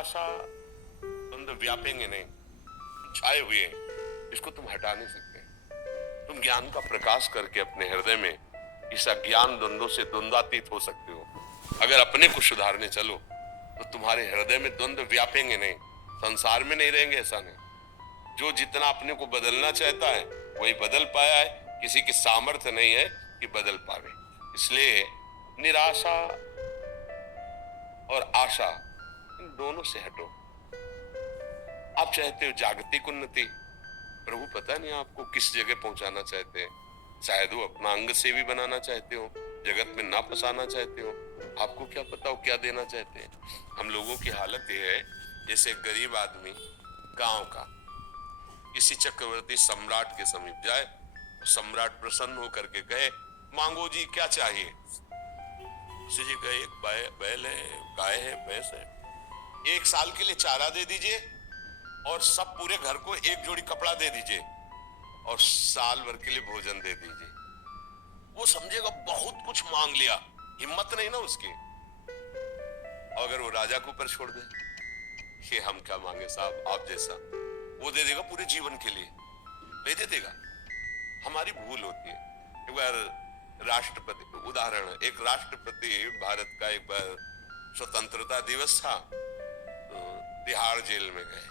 निराशा तुम व्यापेंगे नहीं, छाए हुए हैं, इसको तुम हटा नहीं सकते। तुम ज्ञान का प्रकाश करके अपने हृदय में इस अज्ञान द्वंद्व से द्वंद्वातीत हो सकते हो। अगर अपने को सुधारने चलो तो तुम्हारे हृदय में द्वंद्व व्यापेंगे नहीं, संसार में नहीं रहेंगे, ऐसा नहीं। जो जितना अपने को बदलना चाहता है वही बदल पाया है, किसी की सामर्थ्य नहीं है कि बदल पावे। इसलिए निराशा और आशा इन दोनों से हटो। आप चाहते हो जागतिक उन्नति, प्रभु पता नहीं आपको किस जगह पहुंचाना चाहते हैं। शायद वो अपना अंग सेवी बनाना चाहते हो, जगत में ना फंसाना चाहते हो, आपको क्या पता वो क्या देना चाहते हैं। हम लोगों की हालत ये है जैसे गरीब आदमी गांव का किसी चक्रवर्ती सम्राट के समीप जाए, सम्राट प्रसन्न होकर के कहे मांगो जी क्या चाहिए। जी का एक बैल है, गाय है, भैंस है, 1 साल के लिए चारा दे दीजिए और सब पूरे घर को 1 जोड़ी कपड़ा दे दीजिए और साल भर के लिए भोजन दे दीजिए। वो समझेगा बहुत कुछ मांग लिया, हिम्मत नहीं ना उसकी। अगर वो राजा को ऊपर छोड़ दे कि हम क्या मांगे साहब आप जैसा, वो दे देगा पूरे जीवन के लिए, दे देगा। हमारी भूल होती है। एक बार राष्ट्रपति, उदाहरण, एक राष्ट्रपति भारत का, एक बार स्वतंत्रता दिवस था तो तिहाड़ जेल में गए,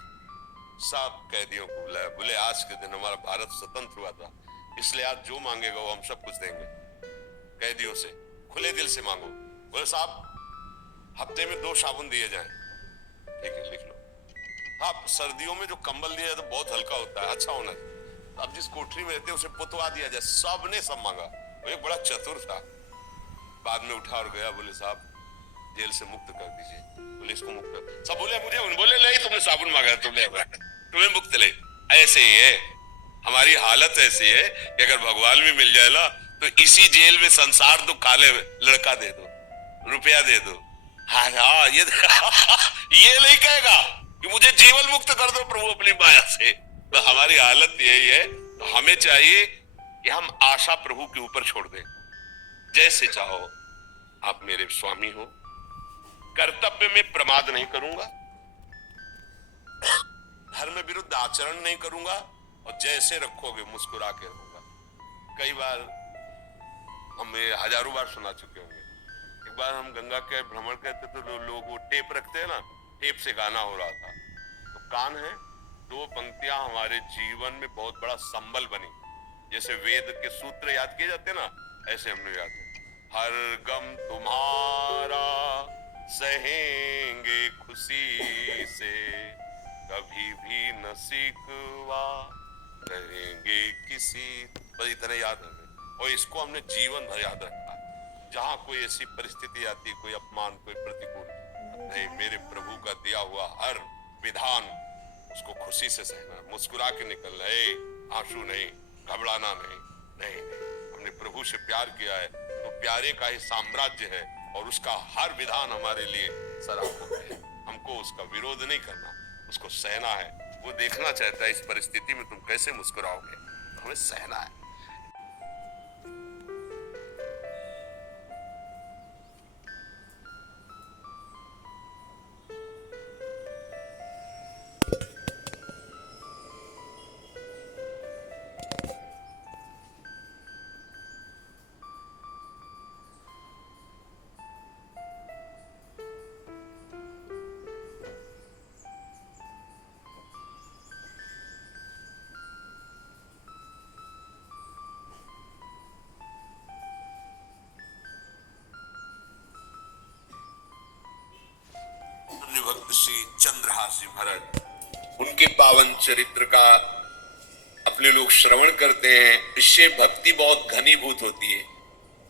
सब कैदियों को बुलाया, बोले आज के दिन हमारा भारत स्वतंत्र हुआ था, इसलिए आज जो मांगेगा वो हम सब कुछ देंगे। कैदियों से खुले दिल से मांगो। बोले साहब हफ्ते में 2 साबुन दिए जाएं। ठीक है लिख लो। हाँ, सर्दियों में जो कंबल दिया तो बहुत हल्का होता है, अच्छा होना चाहिए। अब जिस कोठरी में रहते उसे पुतवा दिया जाए। सबने सब मांगा। वो एक बड़ा चतुर था, बाद में उठा और गया, बोले साहब जेल से मुक्त कर दीजिए। बोले इसको मुक्त कर, सब बोले मुझे, बोले नहीं तुमने साबुन मांगा, तुम्हें मुक्त ले। ऐसे ही है हमारी हालत, ऐसी है कि अगर भगवान भी मिल जाए ना तो इसी जेल में संसार तो काले लड़का दे दो, रुपया दे दो। हाँ ये ये नहीं कहेगा कि मुझे जीवन मुक्त कर दो प्रभु अपनी माया से। तो हमारी हालत यही है। तो हमें चाहिए कि हम आशा प्रभु के ऊपर छोड़ दें। जैसे चाहो आप मेरे स्वामी हो, कर्तव्य में प्रमाद नहीं करूंगा, धर्म विरुद्ध आचरण नहीं करूंगा और जैसे रखोगे मुस्कुरा के रहूंगा। कई बार हम हजारों बार सुना चुके होंगे। एक बार हम गंगा के भ्रमण करते तो लोग वो टेप रखते हैं ना, टेप से गाना हो रहा था। तो कान है, 2 पंक्तियां हमारे जीवन में बहुत बड़ा संबल बनी। जैसे वेद के सूत्र याद किए जाते ना, ऐसे हमने याद है। हर गम तुम्हारा सहेंगे खुशी से, कभी भी न सिकवा करेंगे किसी। बस इतना याद हमें, और इसको हमने जीवन भर याद रखा। जहां कोई ऐसी परिस्थिति आती, कोई अपमान, कोई प्रतिकूल, नहीं, मेरे प्रभु का दिया हुआ हर विधान उसको खुशी से सहना, मुस्कुरा के निकलना, आंसू नहीं, घबराना नहीं, नहीं नहीं। हमने प्रभु से प्यार किया है तो प्यारे का ही साम्राज्य है और उसका हर विधान हमारे लिए सराहनीय है। हमको उसका विरोध नहीं करना, उसको सहना है। वो देखना चाहता है इस परिस्थिति में तुम कैसे मुस्कुराओगे, तो हमें सहना है। भक्त श्री चंद्रहास जी महाराज, उनके पावन चरित्र का अपने लोग श्रवण करते हैं, इससे भक्ति बहुत घनीभूत होती है।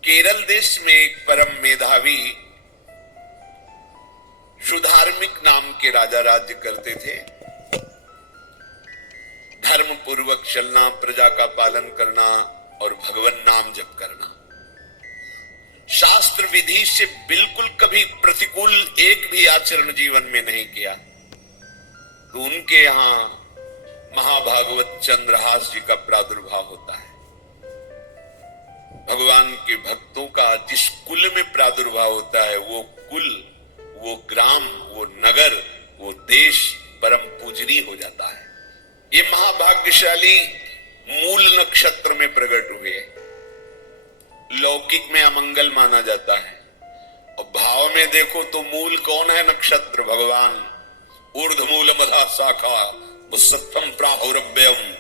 केरल देश में एक परम मेधावी सुधार्मिक नाम के राजा राज्य करते थे। धर्म पूर्वक चलना, प्रजा का पालन करना और भगवान नाम जप करना, शास्त्र विधि से बिल्कुल कभी प्रतिकूल एक भी आचरण जीवन में नहीं किया। तो उनके यहां महाभागवत चंद्रहास जी का प्रादुर्भाव होता है। भगवान के भक्तों का जिस कुल में प्रादुर्भाव होता है, वो कुल, वो ग्राम, वो नगर, वो देश परम पूजनीय हो जाता है। ये महाभाग्यशाली मूल नक्षत्र में प्रकट हुए। लौकिक में अमंगल माना जाता है और भाव में देखो तो मूल कौन है? नक्षत्र भगवान। ऊर्ध्व मूल मधा शाखा सत्वम प्राहुरव्ययम।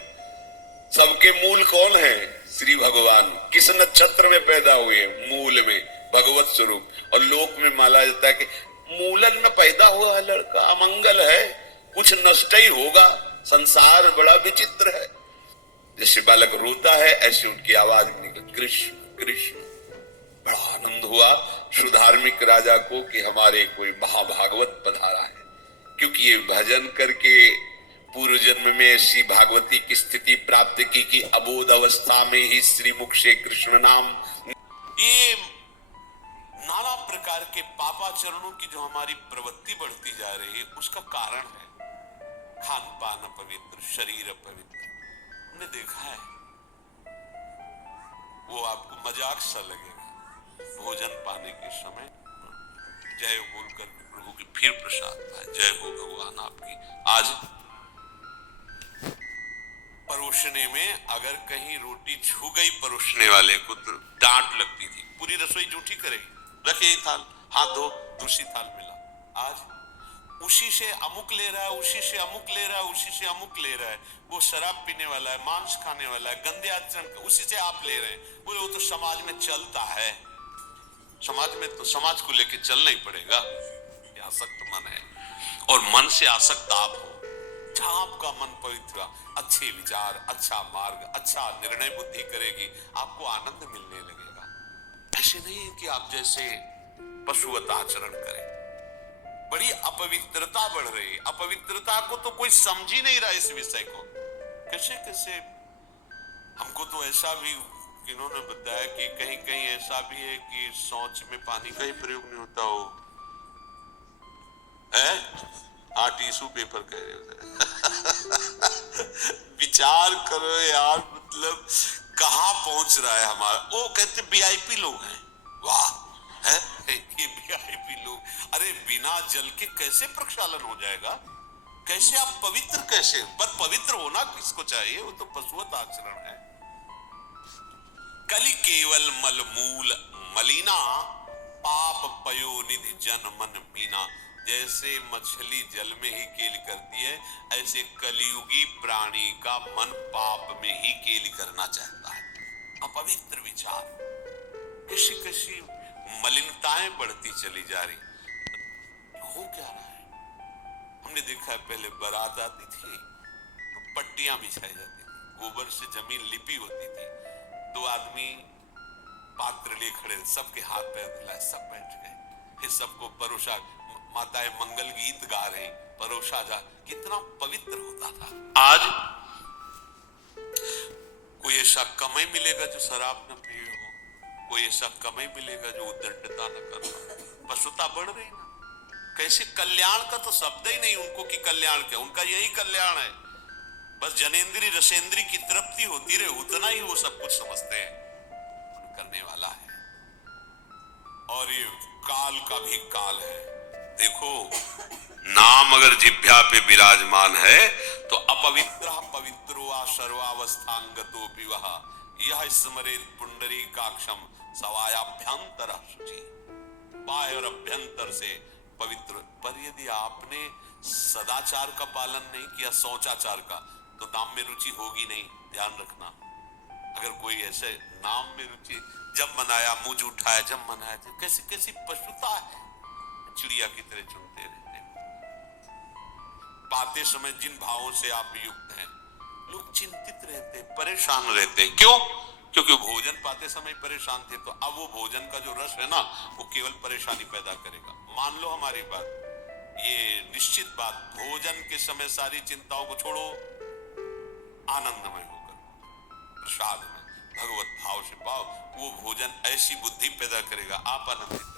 सबके मूल कौन है? श्री भगवान। किस नक्षत्र में पैदा हुए? मूल में, भगवत स्वरूप। और लोक में माना जाता है कि मूलन में पैदा हुआ लड़का अमंगल है, कुछ नष्ट ही होगा, संसार बड़ा विचित्र है। जैसे बालक रोता है ऐसे उनकी आवाज निकल कृष्ण कृष्ण। बड़ा आनंद हुआ सुधार्मिक राजा को कि हमारे कोई महाभागवत पधारा है, क्योंकि ये भजन करके पूर्व जन्म में ऐसी भागवती की स्थिति प्राप्त की कि अबोध अवस्था में ही श्रीमुख से कृष्ण नाम। ये नाना प्रकार के पापाचरणों की जो हमारी प्रवृत्ति बढ़ती जा रही है उसका कारण है खान पान अपवित्र, शरीर अपवित्र। हमने देखा है, वो आपको मजाक सा लगेगा, भोजन पाने के समय जय बोलकर प्रभु की फिर प्रसाद पाए, जय हो भगवान आपकी। आज परोसने में अगर कहीं रोटी छू गई परोसने वाले को तो डांट लगती थी, पूरी रसोई जूठी करेगी, रखे थाल, हाथ धो, दूसरी थाल मिला। आज उसी से अमुक ले रहा है, उसी से अमुक ले रहा है, उसी से अमुक ले रहा है। वो शराब पीने वाला है, मांस खाने वाला है, गंदे आचरण, उसी से आप ले रहे हैं। बोले वो तो समाज में चलता है। समाज में तो समाज को लेके चलना ही पड़ेगा। आसक्त मन है और मन से आसक्त आप हो। जहां आपका मन पवित्र, अच्छे विचार, अच्छा मार्ग, अच्छा निर्णय बुद्धि करेगी, आपको आनंद मिलने लगेगा। ऐसे नहीं है कि आप जैसे पशुवत आचरण करें। बड़ी अपवित्रता बढ़ रही है। अपवित्रता को तो कोई समझ ही नहीं रहा इस विषय को। कैसे कैसे हमको तो ऐसा भी इन्होंने बताया कि कहीं कहीं ऐसा भी है कि शौच में पानी का ही प्रयोग नहीं होता हो। टिश्यू पेपर कह रहे हो। विचार करो यार, मतलब कहां पहुंच रहा है हमारा। वो कहते वीआईपी लोग हैं, वाह है ये वीआईपी लोग। अरे बिना जल के कैसे प्रक्षालन हो जाएगा? कैसे आप पवित्र, कैसे? पर पवित्र होना किसको चाहिए? वो तो पशुवत आचरण है। कलि केवल मल मूल मलिना, पाप पयो निधि जन मन मीना। जैसे मछली जल में ही केली करती है, ऐसे कलियुगी प्राणी का मन पाप में ही केली करना चाहता है। अपवित्र विचार, कैसी कैसी मलिनताएं बढ़ती चली जा रही। हो क्या रहा है? हमने देखा है पहले बारात आती थी तो पट्टियां बिछाई जाती थी, गोबर से जमीन लिपी होती थी। दो आदमी पात्र लिए खड़े, सबके हाथ पैर धुलाए, सब बैठ गए, फिर सबको परोसा, माताएं मंगल गीत गा रही, परोसा जा। कितना पवित्र होता था। आज कोई ऐसा कमाई मिलेगा जो शराब न पिए हो, कोई ऐसा कमाई मिलेगा जो उद्दंडता न कर। पशुता बढ़ रही ना। कैसे कल्याण का तो शब्द ही नहीं उनको कि कल्याण क्या, उनका यही कल्याण है। बस जनेंद्री रसेंद्री की तृप्ति होती रहे, उतना ही वो सब कुछ समझते हैं करने वाला है। और ये काल का भी काल है। देखो, नाम अगर जिह्वा पे विराजमान है तो अपवित्र पवित्रो आ सर्वावस्थांगतो विवाह यह स्मरेत पुंडरीकाक्षम सवायाभ्यंतर शुचि। बाह्य और अभ्यंतर से पवित्र। पर यदि आपने सदाचार का पालन नहीं किया, शौचाचार का, तो नाम में रुचि होगी नहीं। ध्यान रखना। अगर कोई ऐसे नाम में रुचि, जब मनाया मुंह उठाया, जब मनाया, कैसी कैसी पशुता है। चिड़िया की तरह चुनते रहते हैं। पाते समय जिन भावों से आप युक्त हैं, लोग चिंतित रहते हैं, परेशान रहते हैं। क्यों? क्योंकि भोजन पाते समय परेशान थे, तो अब वो भोजन का जो रस है ना, वो केवल परेशानी पैदा करेगा। मान लो हमारी बात, ये निश्चित बात, भोजन के समय सारी चिंताओं को छोड़ो, आनंदमय होकर प्रसाद में भगवत भाव से पाओ। वो भोजन ऐसी बुद्धि पैदा करेगा, आप आनंदित